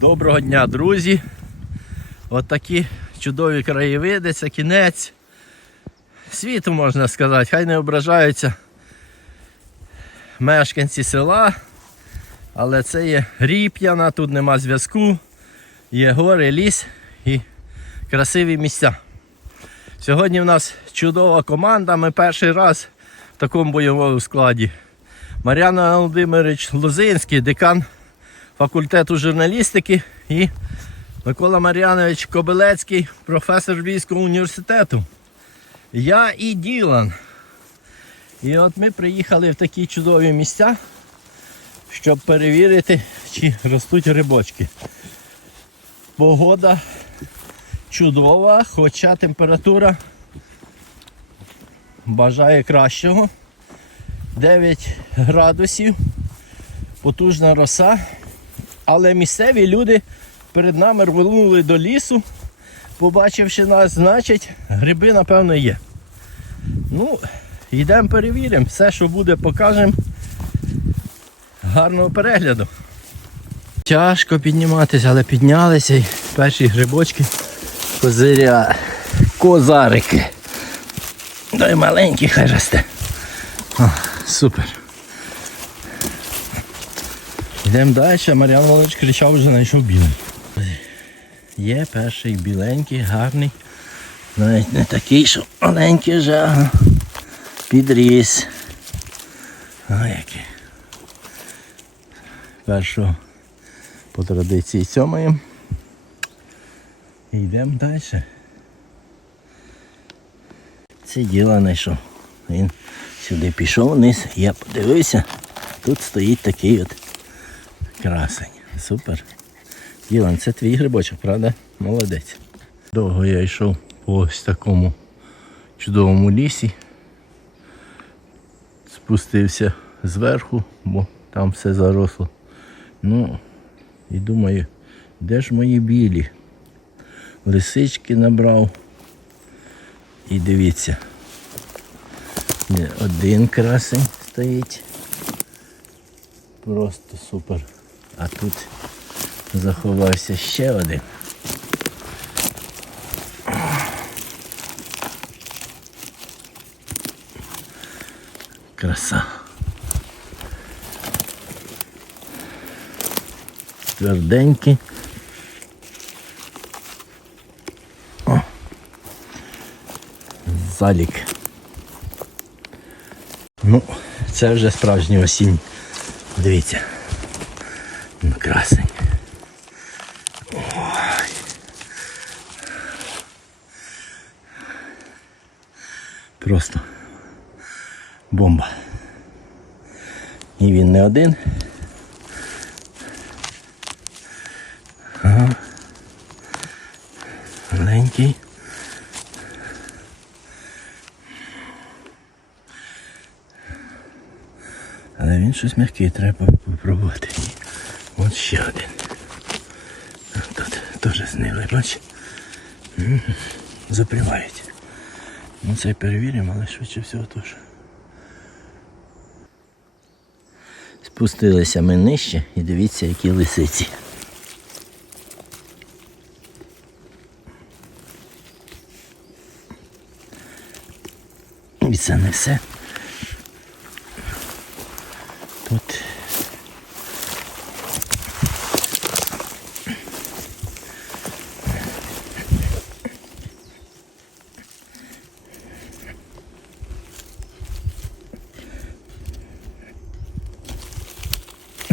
Доброго дня, друзі! От такі чудові краєвиди, це кінець світу, можна сказати. Хай не ображаються мешканці села, але це є ріп'яна, тут нема зв'язку, є гори, ліс і красиві місця. Сьогодні в нас чудова команда. Ми перший раз в такому бойовому складі. Мар'яна Володимирович Лозинський, декан факультету журналістики і Микола Мар'янович Кобилецький, професор Львівського університету. Я і Ділан. І от ми приїхали в такі чудові місця, щоб перевірити, чи ростуть грибочки. Погода чудова, хоча температура бажає кращого. 9 градусів, потужна роса. Але місцеві люди перед нами рвонули до лісу, побачивши нас, значить, гриби, напевно, є. Ну, йдемо перевіримо. Все, що буде, покажемо. Гарного перегляду. Тяжко підніматися, але піднялися і перші грибочки козиря. Козарики. Дай маленький хай росте. О, супер. Йдемо далі, Мар'ян Володимирович кричав, вже знайшов білий. Є перший біленький, гарний. Навіть не такий, що маленький вже. Підріс. А який. Першого по традиції цьомаємо. І йдемо далі. Це діло знайшов. Він сюди пішов вниз, я подивився, тут стоїть такий от красень. Супер. Ділан, це твій грибочок, правда? Молодець. Довго я йшов по ось такому чудовому лісі. Спустився зверху, бо там все заросло. Ну, і думаю, де ж мої білі? Лисички набрав. І дивіться. Один красень стоїть. Просто супер. А тут заховався ще один. Краса. Тверденький. О. Залік. Ну, це вже справжній осінь. Дивіться. Ну, красень. Ой. Просто бомба. І він не один. Маленький. Але він щось м'який, треба попробувати. От ще один. Тут теж знили, бач. Запрівають. Ну це перевіримо, але швидше всього теж. Спустилися ми нижче і дивіться, які лисиці. І це не все. Тут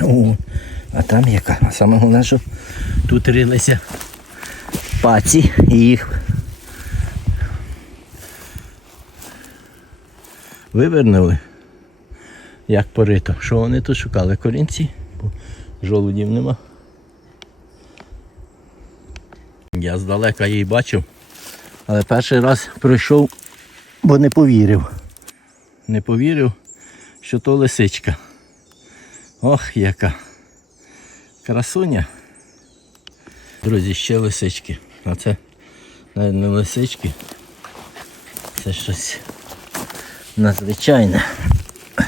О, а там яка? А саме головне, що тут рилися паці і їх вивернули як порито. Що вони тут шукали? Корінці, бо жолудів нема. Я здалека її бачив, але перший раз пройшов, бо не повірив. Не повірив, що то лисичка. Ох, яка красуня. Друзі, ще лисички. А це навіть не лисички. Це щось надзвичайне.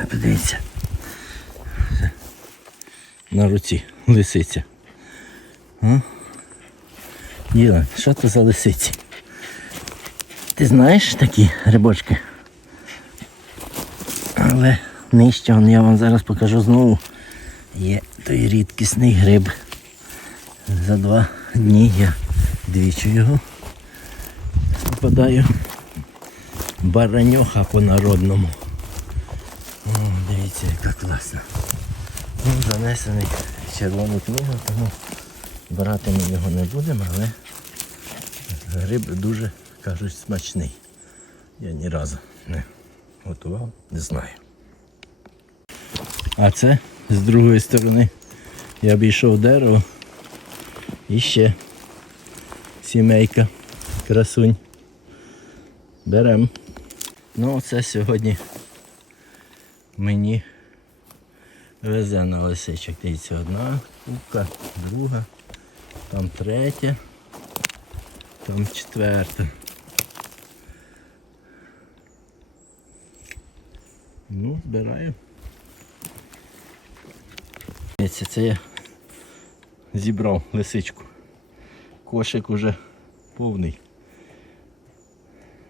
Подивіться. На руці лисиця. Діла, що це за лисиці? Ти знаєш такі грибочки? Але нижче, я вам зараз покажу знову. Є той рідкісний гриб. За два дні я двічі його попадаю. Бараньоха по-народному. О, дивіться, яка класна. Ну, занесений в червону книгу, тому брати ми його не будемо, але гриб дуже, кажуть, смачний. Я ні разу не готував, не знаю. А це з другої сторони я обійшов дерево і ще сімейка красунь. Берем. Ну, це сьогодні мені везе на лисичок. Дивіться, одна кубка, друга, там третя, там четверта. Ну, збираю. Дивіться, це я зібрав лисичку. Кошик уже повний.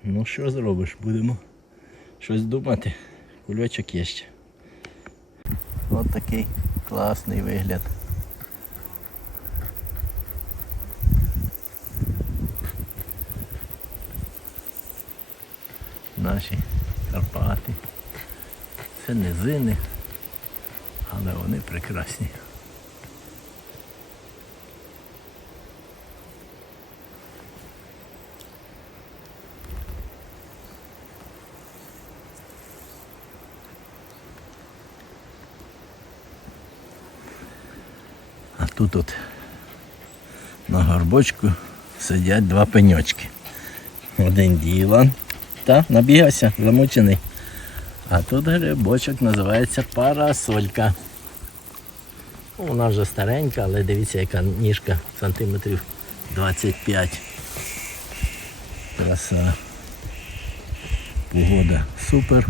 Ну що зробиш? Будемо щось думати. Кульочок є ще. Ось такий класний вигляд. Наші Карпати. Це низини, але вони прекрасні. А тут от на горбочку сидять два пеньочки. Один ділан. Та, набігався, замучений. А тут грибочок називається парасолька. Вона вже старенька, але дивіться, яка ніжка сантиметрів 25. Краса. Погода супер.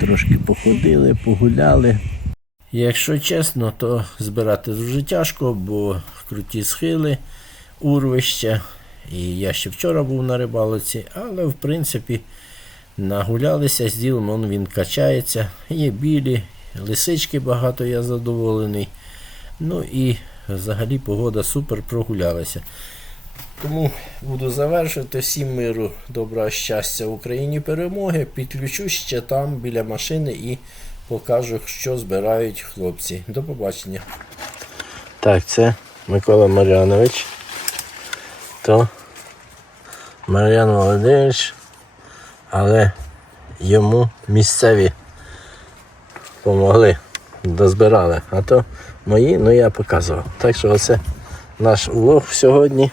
Трошки походили, погуляли. Якщо чесно, то збирати дуже тяжко, бо круті схили, урвища. І я ще вчора був на рибалиці, але в принципі нагулялися з ділом, он він качається. Є білі, лисички багато, я задоволений. Ну і взагалі погода супер прогулялася. Тому буду завершувати всім миру, добра, щастя Україні перемоги. Підключу ще там біля машини і покажу, що збирають хлопці. До побачення. Так, це Микола Мар'янович. То Мар'ян Володимирович, але йому місцеві допомогли, дозбирали. А то мої, ну я показував. Так що оце наш улов сьогодні.